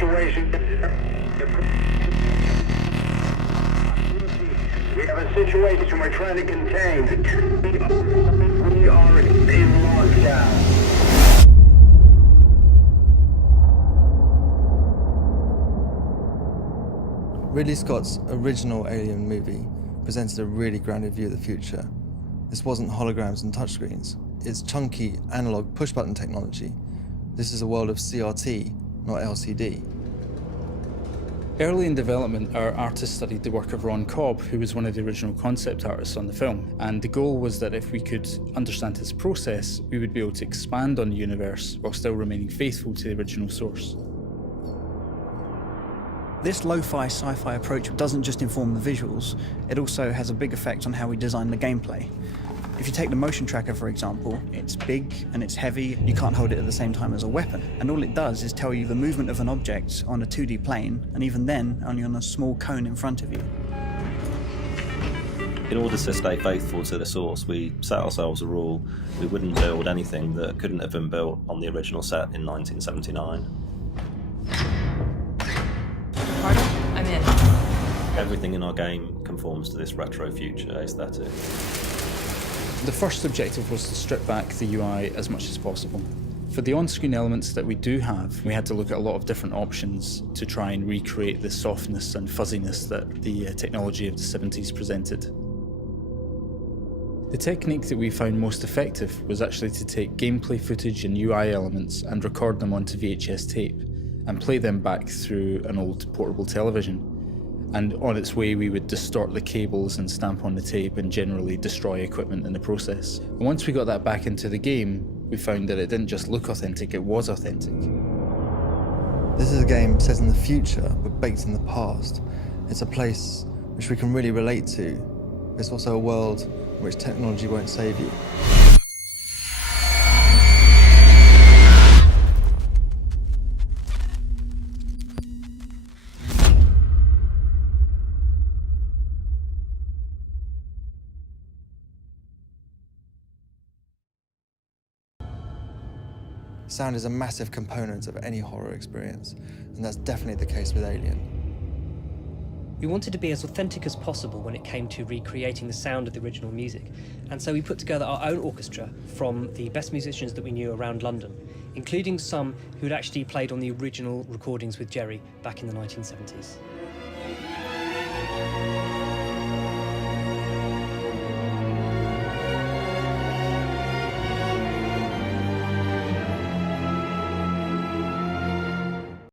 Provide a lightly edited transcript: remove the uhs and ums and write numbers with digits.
situation. We have a situation we're trying to contain. We are in lockdown. Ridley Scott's original Alien movie presented a really grounded view of the future. This wasn't holograms and touchscreens. It's chunky, analog push-button technology. This is a world of CRT, not LCD. Early in development, our artists studied the work of Ron Cobb, who was one of the original concept artists on the film. And the goal was that if we could understand his process, we would be able to expand on the universe while still remaining faithful to the original source. This lo-fi sci-fi approach doesn't just inform the visuals, it also has a big effect on how we design the gameplay. If you take the motion tracker, for example, it's big and it's heavy, you can't hold it at the same time as a weapon. And all it does is tell you the movement of an object on a 2D plane, and even then, only on a small cone in front of you. In order to stay faithful to the source, we set ourselves a rule: we wouldn't build anything that couldn't have been built on the original set in 1979. I'm in. Everything in our game conforms to this retro future aesthetic. The first objective was to strip back the UI as much as possible. For the on-screen elements that we do have, we had to look at a lot of different options to try and recreate the softness and fuzziness that the technology of the 70s presented. The technique that we found most effective was actually to take gameplay footage and UI elements and record them onto VHS tape and play them back through an old portable television. And on its way, we would distort the cables and stamp on the tape and generally destroy equipment in the process. And once we got that back into the game, we found that it didn't just look authentic, it was authentic. This is a game set in the future, but baked in the past. It's a place which we can really relate to. It's also a world in which technology won't save you. Sound is a massive component of any horror experience, and that's definitely the case with Alien. We wanted to be as authentic as possible when it came to recreating the sound of the original music, and so we put together our own orchestra from the best musicians that we knew around London, including some who had actually played on the original recordings with Jerry back in the 1970s.